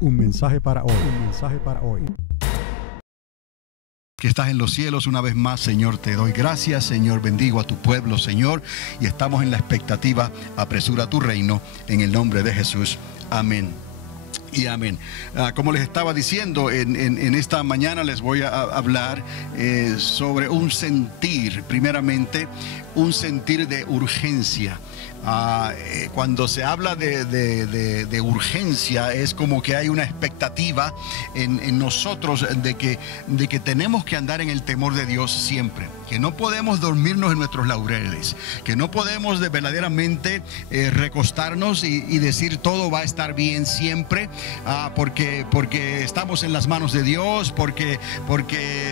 Un mensaje para hoy. Un mensaje para hoy. Que estás en los cielos, una vez más, Señor, te doy gracias, Señor, bendigo a tu pueblo, Señor, y estamos en la expectativa, apresura tu reino, en el nombre de Jesús, amén y amén. Como les estaba diciendo, en esta mañana les voy a hablar sobre un sentir, primeramente, un sentir de urgencia. Cuando se habla de urgencia, es como que hay una expectativa en nosotros de que tenemos que andar en el temor de Dios siempre, que no podemos dormirnos en nuestros laureles, que no podemos verdaderamente recostarnos y decir todo va a estar bien siempre, porque estamos en las manos de Dios, porque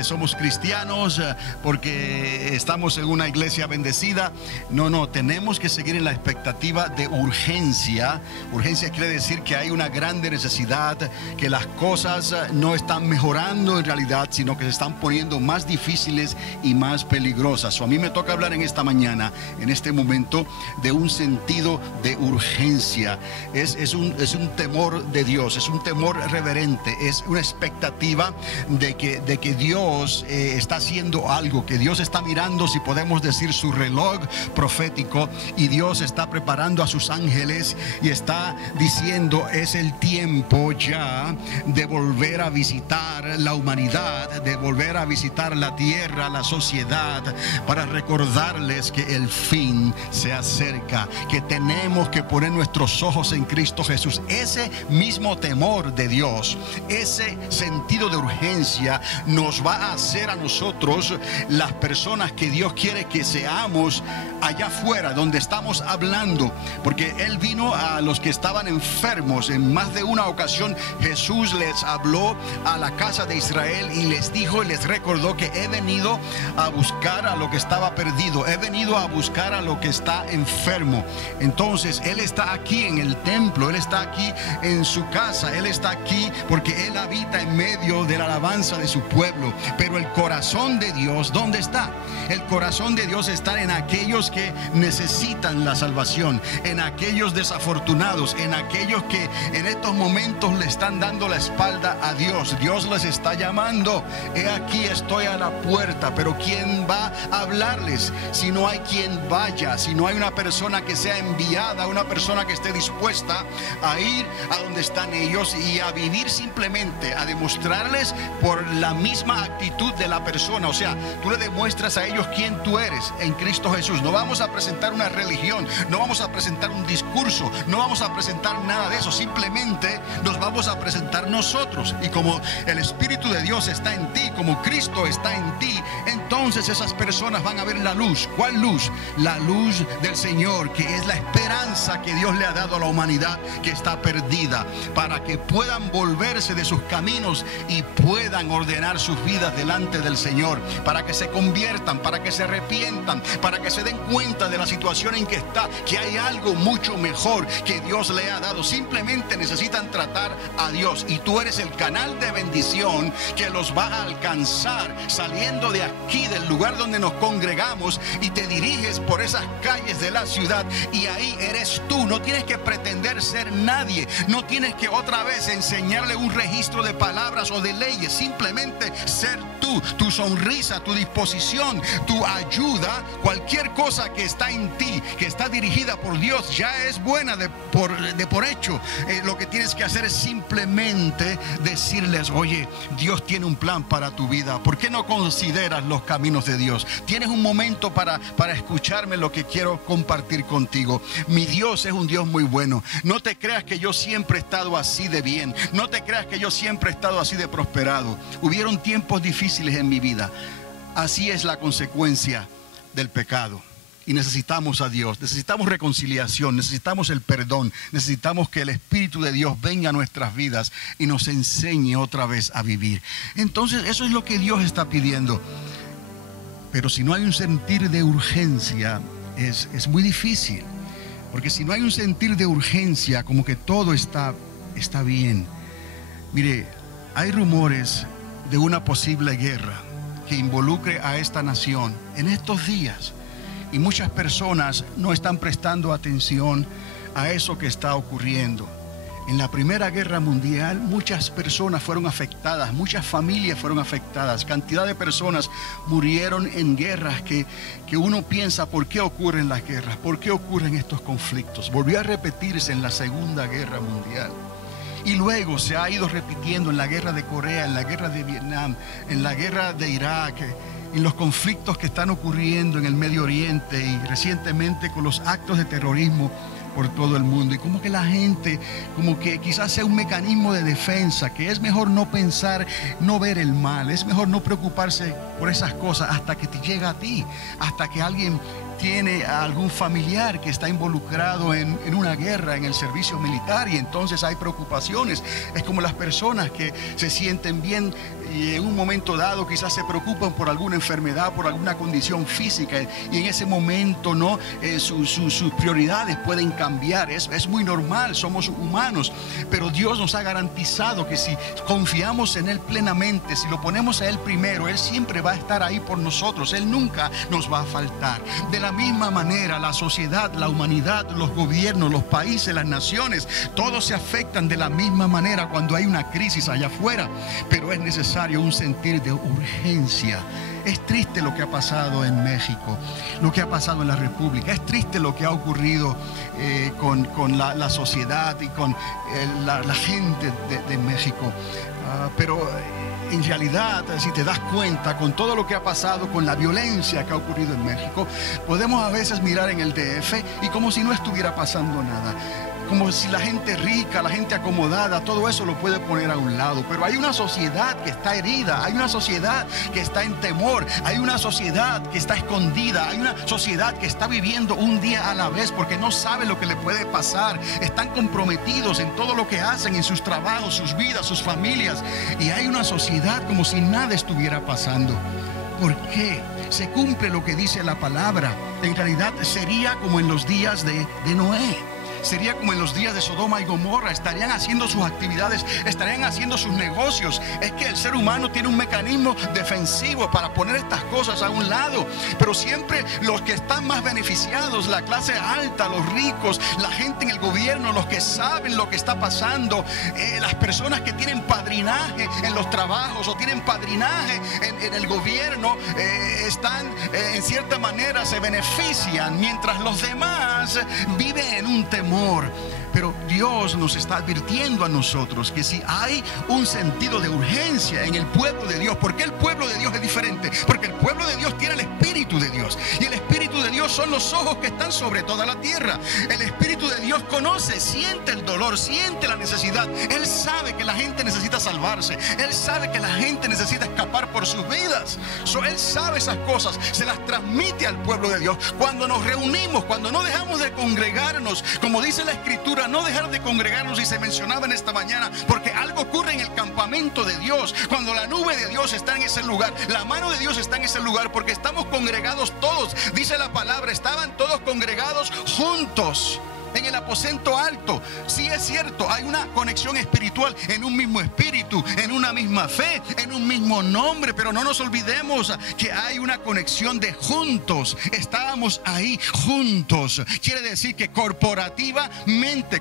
somos cristianos, porque estamos en una iglesia bendecida. No, tenemos que seguir en la expectativa de urgencia. Urgencia quiere decir que hay una grande necesidad, que las cosas no están mejorando en realidad, sino que se están poniendo más difíciles y más peligrosas. A mí me toca hablar en esta mañana, en este momento, de un sentido de urgencia. Es un temor de Dios, es un temor reverente, es una expectativa de que Dios está haciendo algo, que Dios está mirando, si podemos decir, su reloj profético, y Dios está preparando a sus ángeles y está diciendo: es el tiempo ya de volver a visitar la humanidad, de volver a visitar la tierra, la sociedad, para recordarles que el fin se acerca, que tenemos que poner nuestros ojos en Cristo Jesús. Ese mismo temor de Dios, ese sentido de urgencia nos va a hacer a nosotros las personas que Dios quiere que seamos allá afuera, donde estamos hablando, porque Él vino a los que estaban enfermos. En más de una ocasión Jesús les habló a la casa de Israel y les dijo y les recordó que he venido a buscar a lo que estaba perdido, he venido a buscar a lo que está enfermo. Entonces Él está aquí en el templo, Él está aquí en su casa, Él está aquí porque Él habita en medio de la alabanza de su pueblo. Pero el corazón de Dios, ¿dónde está? El corazón de Dios está en aquellos que necesitan la salvación, en aquellos desafortunados, en aquellos que en estos momentos le están dando la espalda a Dios. Dios les está llamando: he aquí, estoy a la puerta. Pero ¿quién va a hablarles si no hay quien vaya? Si no hay una persona que sea enviada, una persona que esté dispuesta a ir a donde están ellos y a vivir simplemente, a demostrarles por la misma actitud de la persona. O sea, tú le demuestras a ellos quién tú eres en Cristo Jesús. No vamos a presentar una religión, no vamos a presentar un discurso, no vamos a presentar nada de eso. Simplemente nos vamos a presentar nosotros. Y como el Espíritu de Dios está en ti, como Cristo está en ti, entonces esas personas van a ver la luz. ¿Cuál luz? La luz del Señor, que es la esperanza que Dios le ha dado a la humanidad que está perdida, para que puedan volverse de sus caminos y puedan ordenar sus vidas delante del Señor, para que se conviertan, para que se arrepientan, para que se den cuenta de la situación en que está, que hay algo mucho mejor que Dios le ha dado. Simplemente necesitan tratar a Dios, y tú eres el canal de bendición que los va a alcanzar saliendo de aquí, del lugar donde nos congregamos, y te diriges por esas calles de la ciudad, y ahí eres tú. No tienes que pretender ser nadie, no tienes que otra vez enseñarle un registro de palabras o de leyes. Simplemente ser tú, tu sonrisa, tu disposición, tu ayuda, cualquier cosa que está en ti, que está dirigida por Dios, ya es buena de por hecho. Lo que tienes que hacer es simplemente decirles: oye, Dios tiene un plan para tu vida. ¿Por qué no consideras los caminos de Dios? Tienes un momento para escucharme lo que quiero compartir contigo. Mi Dios es un Dios muy bueno. No te creas que yo siempre he estado así de bien. No te creas que yo siempre he estado así de prosperado. Hubieron tiempos difíciles en mi vida. Así es la consecuencia del pecado. Y necesitamos a Dios, necesitamos reconciliación, necesitamos el perdón, necesitamos que el Espíritu de Dios venga a nuestras vidas y nos enseñe otra vez a vivir. Entonces eso es lo que Dios está pidiendo. Pero si no hay un sentir de urgencia, es muy difícil. Porque si no hay un sentir de urgencia, como que todo está bien. Mire, hay rumores de una posible guerra que involucre a esta nación en estos días. Y muchas personas no están prestando atención a eso que está ocurriendo. En la Primera Guerra Mundial muchas personas fueron afectadas, muchas familias fueron afectadas, cantidad de personas murieron en guerras que uno piensa, ¿por qué ocurren las guerras? ¿Por qué ocurren estos conflictos? Volvió a repetirse en la Segunda Guerra Mundial. Y luego se ha ido repitiendo en la guerra de Corea, en la guerra de Vietnam, en la guerra de Irak, en los conflictos que están ocurriendo en el Medio Oriente y recientemente con los actos de terrorismo por todo el mundo. Y como que la gente, como que quizás sea un mecanismo de defensa, que es mejor no pensar, no ver el mal, es mejor no preocuparse por esas cosas hasta que te llega a ti, hasta que alguien tiene a algún familiar que está involucrado en una guerra, en el servicio militar, y entonces hay preocupaciones. Es como las personas que se sienten bien y en un momento dado quizás se preocupan por alguna enfermedad, por alguna condición física, y en ese momento no sus prioridades pueden cambiar. Es muy normal, somos humanos, pero Dios nos ha garantizado que si confiamos en Él plenamente, si lo ponemos a Él primero, Él siempre va a estar ahí por nosotros. Él nunca nos va a faltar. De la misma manera, la sociedad, la humanidad, los gobiernos, los países, las naciones, todos se afectan de la misma manera cuando hay una crisis allá afuera, pero es necesario un sentir de urgencia. Es triste lo que ha pasado en México, lo que ha pasado en la República. Es triste lo que ha ocurrido con la sociedad y con la gente de México. Pero en realidad, si te das cuenta, con todo lo que ha pasado, con la violencia que ha ocurrido en México, podemos a veces mirar en el DF y como si no estuviera pasando nada. Como si la gente rica, la gente acomodada, todo eso lo puede poner a un lado. Pero hay una sociedad que está herida, hay una sociedad que está en temor, hay una sociedad que está escondida, hay una sociedad que está viviendo un día a la vez porque no sabe lo que le puede pasar. Están comprometidos en todo lo que hacen, en sus trabajos, sus vidas, sus familias. Y hay una sociedad como si nada estuviera pasando. ¿Por qué? Se cumple lo que dice la palabra. En realidad sería como en los días de Noé. Sería como en los días de Sodoma y Gomorra. Estarían haciendo sus actividades, estarían haciendo sus negocios. Es que el ser humano tiene un mecanismo defensivo para poner estas cosas a un lado. Pero siempre los que están más beneficiados, la clase alta, los ricos, la gente en el gobierno, los que saben lo que está pasando, las personas que tienen padrinaje en los trabajos o tienen padrinaje en el gobierno, están en cierta manera, se benefician, mientras los demás viven en un temor. Pero Dios nos está advirtiendo a nosotros que si hay un sentido de urgencia en el pueblo de Dios, ¿por qué el pueblo de Dios es diferente? Porque el pueblo de Dios tiene el Espíritu de Dios, y el Espíritu de Dios son los ojos que están sobre toda la tierra. El Espíritu de Dios conoce, siente el dolor, siente la necesidad. Él sabe que la gente necesita salvarse, Él sabe que la gente necesita escapar por sus vidas. Él sabe esas cosas, se las transmite al pueblo de Dios. Cuando nos reunimos, cuando no dejamos de congregarnos, como dice la Escritura, no dejar de congregarnos, y se mencionaba en esta mañana, porque algo ocurre en el campamento de Dios, cuando la nube de Dios está en ese lugar, la mano de Dios está en ese lugar, porque estamos congregados todos. Dice la palabra, estaban todos congregados juntos en el aposento alto. Sí, es cierto, hay una conexión espiritual en un mismo espíritu, en una misma fe, en un mismo nombre, pero no nos olvidemos que hay una conexión de juntos. Estábamos ahí juntos. Quiere decir que corporalmente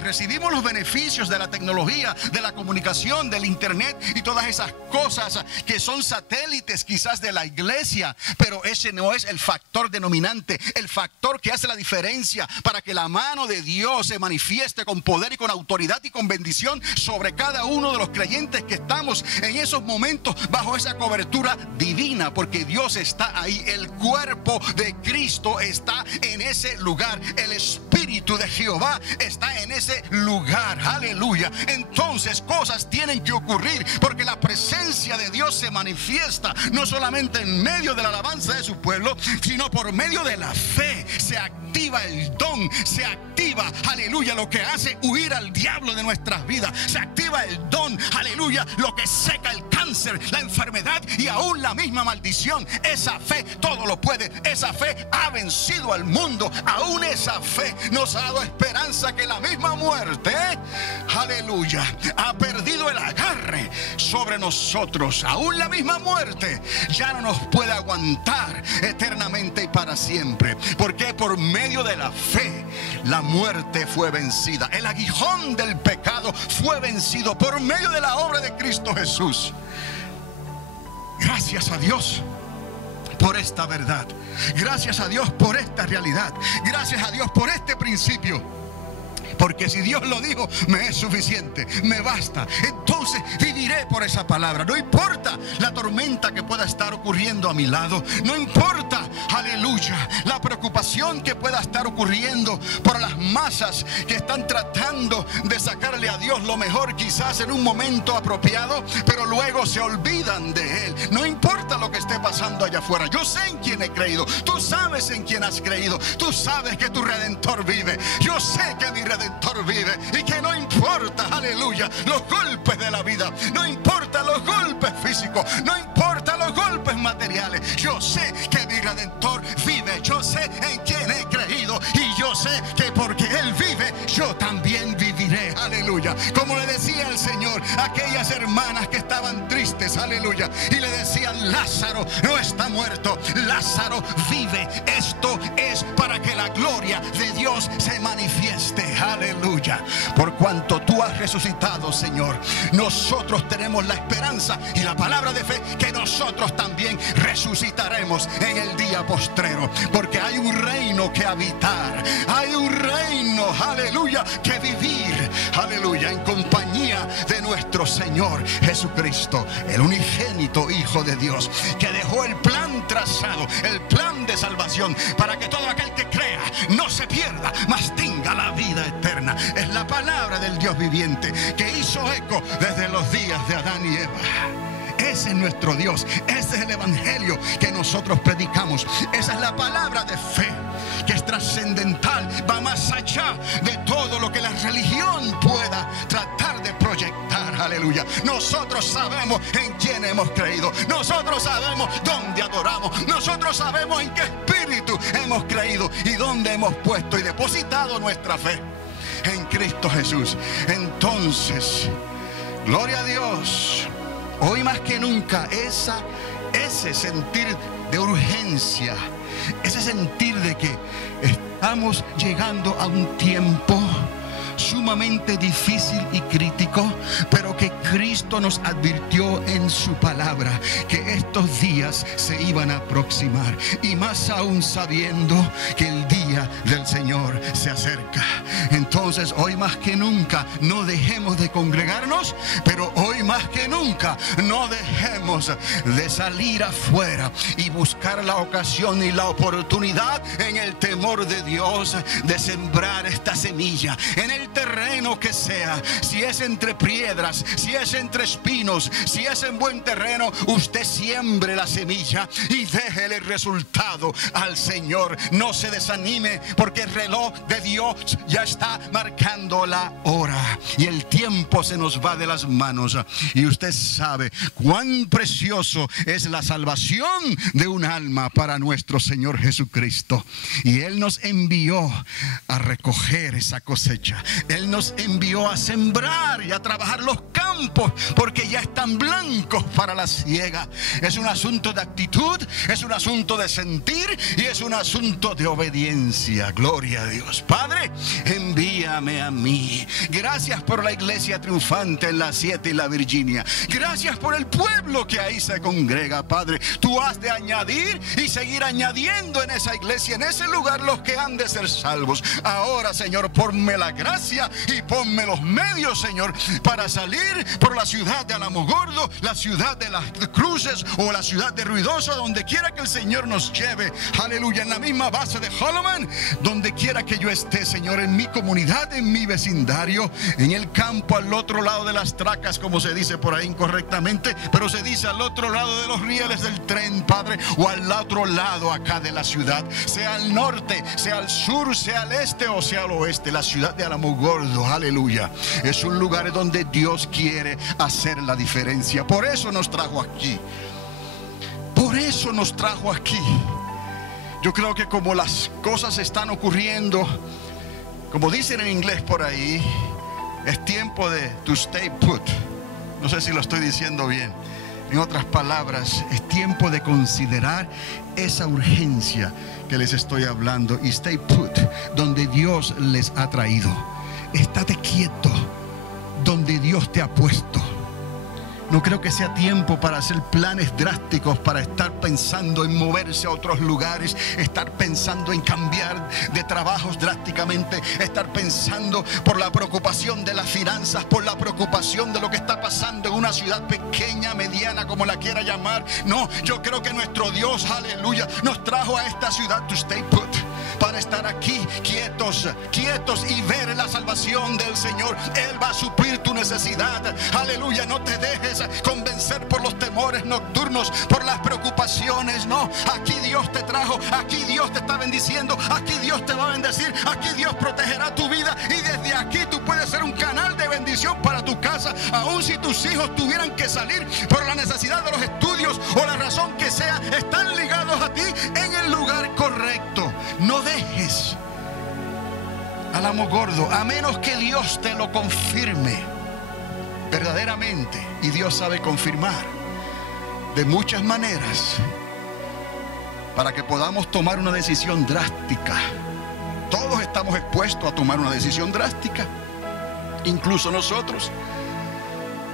recibimos los beneficios de la tecnología, de la comunicación, del internet y todas esas cosas que son satélites quizás de la iglesia, pero ese no es el factor denominante, el factor que hace la diferencia para que la mano de Dios se manifieste con poder y con autoridad y con bendición sobre cada uno de los creyentes que estamos en esos momentos bajo esa cobertura divina, porque Dios está ahí, el cuerpo de Cristo está en ese lugar, el Espíritu de Jehová está en ese lugar, aleluya. Entonces cosas tienen que ocurrir, porque la presencia de Dios se manifiesta no solamente en medio de la alabanza de su pueblo, sino por medio de la fe. Se activa el don, se activa, aleluya, lo que hace huir al diablo de nuestras vidas. Se activa el don, aleluya, lo que seca el cáncer cáncer, la enfermedad y aún la misma maldición. Esa fe todo lo puede. Esa fe ha vencido al mundo. Aún esa fe nos ha dado esperanza que la misma muerte, aleluya, ha perdido el agarre sobre nosotros. Aún la misma muerte ya no nos puede aguantar eternamente y para siempre, porque por medio de la fe la muerte fue vencida. El aguijón del pecado fue vencido por medio de la obra de Cristo Jesús. Gracias a Dios por esta verdad. Gracias a Dios por esta realidad. Gracias a Dios por este principio. Porque si Dios lo dijo, me es suficiente, me basta. Entonces viviré por esa palabra. No importa la tormenta que pueda estar ocurriendo a mi lado. No importa, aleluya, la preocupación que pueda estar ocurriendo por las masas que están tratando de sacarle a Dios lo mejor quizás en un momento apropiado, pero luego se olvidan de Él. No importa lo que esté pasando allá afuera. Yo sé en quién he creído. Tú sabes en quién has creído. Tú sabes que tu Redentor vive. Yo sé que mi Redentor vive y que no importa, aleluya, los golpes de la vida, no importa los golpes físicos, no importa los golpes materiales. Yo sé que mi Redentor vive. Yo sé en quién he creído y yo sé que porque Él vive, yo también viviré, aleluya. Como le decía el Señor a aquellas hermanas que estaban tristes, aleluya, y le decían: Lázaro no está muerto, Lázaro vive. Esto es para que la gloria de Dios se manifieste, aleluya. Por cuanto tú has resucitado, Señor, nosotros tenemos la esperanza y la palabra de fe que nosotros también resucitaremos en el día postrero, porque hay un reino que habitar, hay un reino, aleluya, que vivir, aleluya, en compañía de nuestro Señor Jesucristo, el unigénito Hijo de Dios, que dejó el plan trazado, el plan de salvación, para que todo aquel que crea no se pierda, mas tenga la vida eterna. Es la palabra del Dios viviente que hizo eco desde los días de Adán y Eva. Ese es nuestro Dios. Ese es el evangelio que nosotros predicamos. Esa es la palabra de fe que es trascendental, va más allá de todo lo que la religión pueda tratar de proyectar, aleluya. Nosotros sabemos en quién hemos creído. Nosotros sabemos dónde adoramos. Nosotros sabemos en qué espíritu hemos creído y dónde hemos puesto y depositado nuestra fe: en Cristo Jesús. Entonces, gloria a Dios. Hoy más que nunca ese sentir de urgencia, ese sentir de que estamos llegando a un tiempo sumamente difícil y crítico, pero que Cristo nos advirtió en su palabra que estos días se iban a aproximar, y más aún sabiendo que el día del Señor se acerca. Entonces hoy más que nunca no dejemos de congregarnos, pero hoy más que nunca no dejemos de salir afuera y buscar la ocasión y la oportunidad en el temor de Dios de sembrar esta semilla en el terreno que sea. Si es entre piedras, si es entre espinos, si es en buen terreno, usted siembre la semilla y déjele el resultado al Señor. No se desanime, porque el reloj de Dios ya está marcando la hora y el tiempo se nos va de las manos. Y usted sabe cuán precioso es la salvación de un alma para nuestro Señor Jesucristo. Y Él nos envió a recoger esa cosecha. Él nos envió a sembrar y a trabajar los campos, porque ya están blancos para la siega. Es un asunto de actitud, es un asunto de sentir y es un asunto de obediencia. Gloria a Dios. Padre, envíame a mí. Gracias por la iglesia triunfante en la 7 y la Virginia. Gracias por el pueblo que ahí se congrega, Padre. Tú has de añadir y seguir añadiendo en esa iglesia, en ese lugar, los que han de ser salvos. Ahora, Señor, ponme la gracia y ponme los medios, Señor, para salir por la ciudad de Alamogordo, la ciudad de las Cruces o la ciudad de Ruidoso, donde quiera que el Señor nos lleve. Aleluya. En la misma base de Holloman, donde quiera que yo esté, Señor, en mi comunidad, ciudad, en mi vecindario, en el campo, al otro lado de las tracas, como se dice por ahí incorrectamente, pero se dice al otro lado de los rieles del tren, Padre, o al otro lado acá de la ciudad, sea al norte, sea al sur, sea al este o sea al oeste. La ciudad de Alamogordo, aleluya, es un lugar donde Dios quiere hacer la diferencia. Por eso nos trajo aquí. Por eso nos trajo aquí. Yo creo que como las cosas están ocurriendo, como dicen en inglés por ahí, es tiempo de to stay put. No sé si lo estoy diciendo bien. En otras palabras, es tiempo de considerar esa urgencia que les estoy hablando y stay put, donde Dios les ha traído. Estate quieto donde Dios te ha puesto. No creo que sea tiempo para hacer planes drásticos, para estar pensando en moverse a otros lugares, estar pensando en cambiar de trabajos drásticamente, estar pensando por la preocupación de las finanzas, por la preocupación de lo que está pasando en una ciudad pequeña, mediana, como la quiera llamar. No, yo creo que nuestro Dios, aleluya, nos trajo a esta ciudad to stay put, para estar aquí quietos y ver la salvación del Señor. Él va a suplir tu necesidad, aleluya. No te dejes convencer por los temores nocturnos, por las preocupaciones. No, aquí Dios te trajo, aquí Dios te está bendiciendo, aquí Dios te va a bendecir, aquí Dios protegerá tu vida, y desde aquí tú puedes ser un canal de bendición para tu casa. Aun si tus hijos tuvieran que salir por la necesidad de los estudios o la razón que sea, están ligados a ti en el lugar correcto. No dejes Alamogordo, a menos que Dios te lo confirme verdaderamente. Y Dios sabe confirmar de muchas maneras para que podamos tomar una decisión drástica. Todos estamos expuestos a tomar una decisión drástica, incluso nosotros.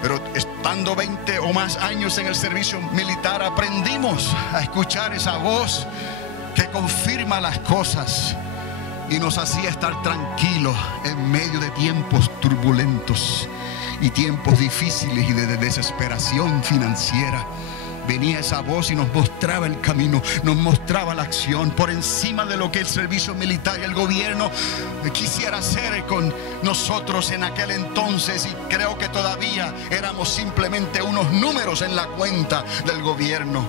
Pero estando 20 o más años en el servicio militar, aprendimos a escuchar esa voz que confirma las cosas y nos hacía estar tranquilos en medio de tiempos turbulentos y tiempos difíciles y de desesperación financiera. Venía esa voz y nos mostraba el camino, nos mostraba la acción por encima de lo que el servicio militar y el gobierno quisiera hacer con nosotros en aquel entonces. Y creo que todavía éramos simplemente unos números en la cuenta del gobierno,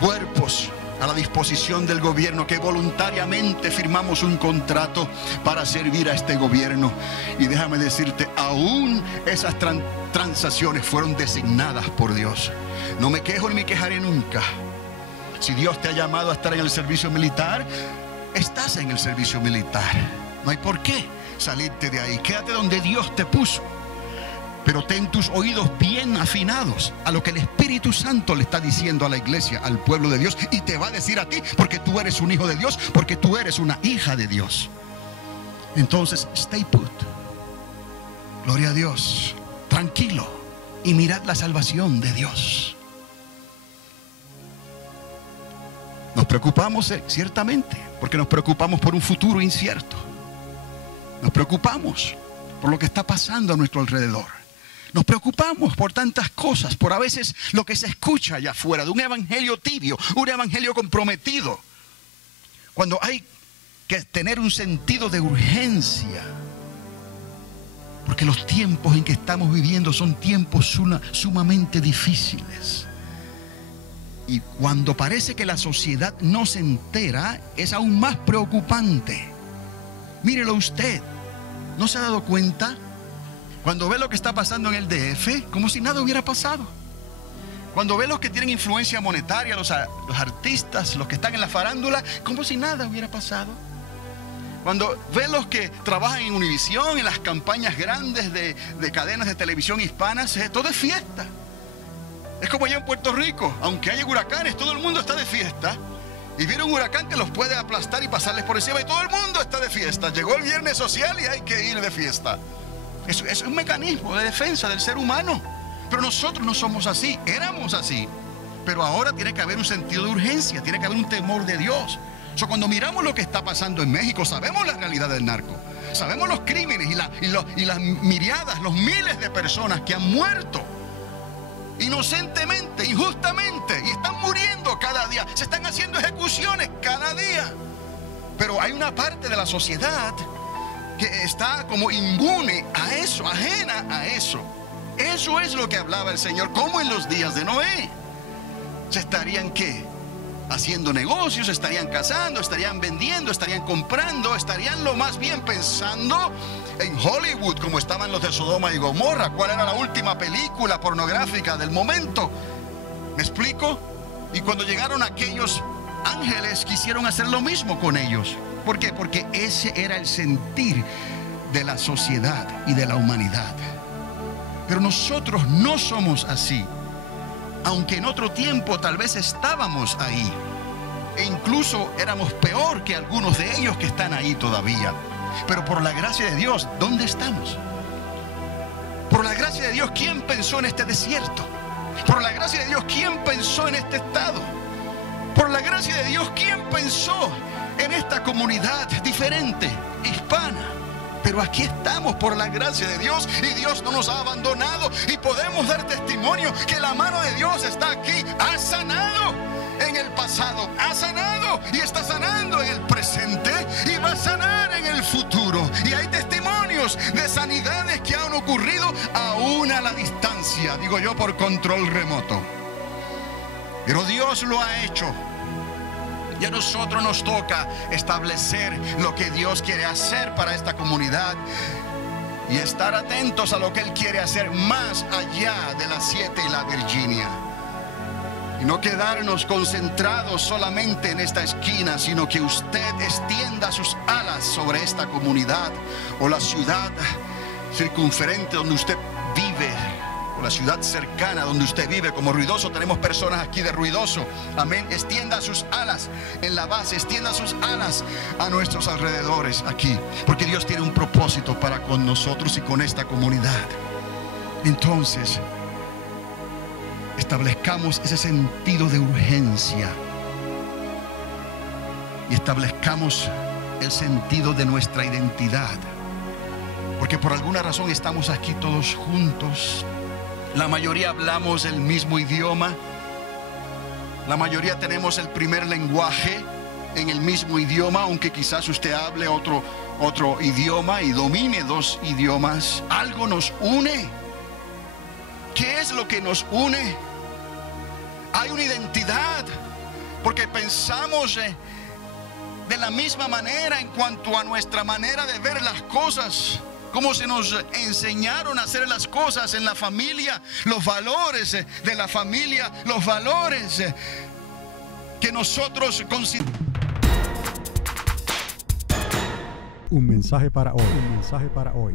cuerpos a la disposición del gobierno, que voluntariamente firmamos un contrato para servir a este gobierno. Y déjame decirte, aún esas transacciones fueron designadas por Dios. No me quejo ni me quejaré nunca. Si Dios te ha llamado a estar en el servicio militar, estás en el servicio militar. No hay por qué salirte de ahí. Quédate donde Dios te puso. Pero ten tus oídos bien afinados a lo que el Espíritu Santo le está diciendo a la iglesia, al pueblo de Dios, y te va a decir a ti, porque tú eres un hijo de Dios, porque tú eres una hija de Dios. Entonces, stay put. Gloria a Dios. Tranquilo y mirad la salvación de Dios. Nos preocupamos ciertamente, porque nos preocupamos por un futuro incierto. Nos preocupamos por lo que está pasando a nuestro alrededor. Nos preocupamos por tantas cosas, por a veces lo que se escucha allá afuera, de un evangelio tibio, un evangelio comprometido. Cuando hay que tener un sentido de urgencia, porque los tiempos en que estamos viviendo son tiempos sumamente difíciles. Y cuando parece que la sociedad no se entera, es aún más preocupante. Mírelo usted, ¿no se ha dado cuenta? Cuando ve lo que está pasando en el DF, como si nada hubiera pasado. Cuando ve los que tienen influencia monetaria, los artistas, los que están en la farándula, como si nada hubiera pasado. Cuando ve los que trabajan en Univisión, en las campañas grandes de cadenas de televisión hispanas, todo es fiesta. Es como allá en Puerto Rico, aunque haya huracanes, todo el mundo está de fiesta. Y viene un huracán que los puede aplastar y pasarles por encima, y todo el mundo está de fiesta. Llegó el viernes social y hay que ir de fiesta. Es un mecanismo de defensa del ser humano. Pero nosotros no somos así, éramos así. Pero ahora tiene que haber un sentido de urgencia, tiene que haber un temor de Dios. Cuando miramos lo que está pasando en México, sabemos la realidad del narco, sabemos los crímenes y las miriadas, los miles de personas que han muerto inocentemente, injustamente, y están muriendo cada día, se están haciendo ejecuciones cada día. Pero hay una parte de la sociedad que está como inmune a eso, ajena a eso. Eso es lo que hablaba el Señor, como en los días de Noé. ¿Se estarían qué? Haciendo negocios, estarían casando, estarían vendiendo, estarían comprando, estarían lo más bien pensando en Hollywood, como estaban los de Sodoma y Gomorra. ¿Cuál era la última película pornográfica del momento? ¿Me explico? Y cuando llegaron aquellos ángeles, quisieron hacer lo mismo con ellos. ¿Por qué? Porque ese era el sentir de la sociedad y de la humanidad. Pero nosotros no somos así. Aunque en otro tiempo tal vez estábamos ahí, e incluso éramos peor que algunos de ellos que están ahí todavía. Pero por la gracia de Dios, ¿dónde estamos? Por la gracia de Dios, ¿quién pensó en este desierto? Por la gracia de Dios, ¿quién pensó en este estado? Por la gracia de Dios, ¿quién pensó en esta comunidad diferente, hispana? Pero aquí estamos por la gracia de Dios, y Dios no nos ha abandonado, y podemos dar testimonio que la mano de Dios está aquí. Ha sanado en el pasado, ha sanado y está sanando en el presente, y va a sanar en el futuro. Y hay testimonios de sanidades que han ocurrido aún a la distancia, digo yo, por control remoto. Pero Dios lo ha hecho. Y a nosotros nos toca establecer lo que Dios quiere hacer para esta comunidad y estar atentos a lo que Él quiere hacer más allá de las 7 y la Virginia. Y no quedarnos concentrados solamente en esta esquina, sino que usted extienda sus alas sobre esta comunidad o la ciudad circunferente donde usted vive, o la ciudad cercana donde usted vive. Como Ruidoso, tenemos personas aquí de Ruidoso. Amén. Extienda sus alas en la base, extienda sus alas a nuestros alrededores aquí, porque Dios tiene un propósito para con nosotros y con esta comunidad. Entonces, establezcamos ese sentido de urgencia y establezcamos el sentido de nuestra identidad, porque por alguna razón estamos aquí todos juntos. La mayoría hablamos el mismo idioma. La mayoría tenemos el primer lenguaje en el mismo idioma, aunque quizás usted hable otro idioma y domine 2 idiomas. Algo nos une. ¿Qué es lo que nos une? Hay una identidad, porque pensamos de la misma manera en cuanto a nuestra manera de ver las cosas. Cómo se nos enseñaron a hacer las cosas en la familia, los valores de la familia, los valores que nosotros consideramos. Un mensaje para hoy. Un mensaje para hoy.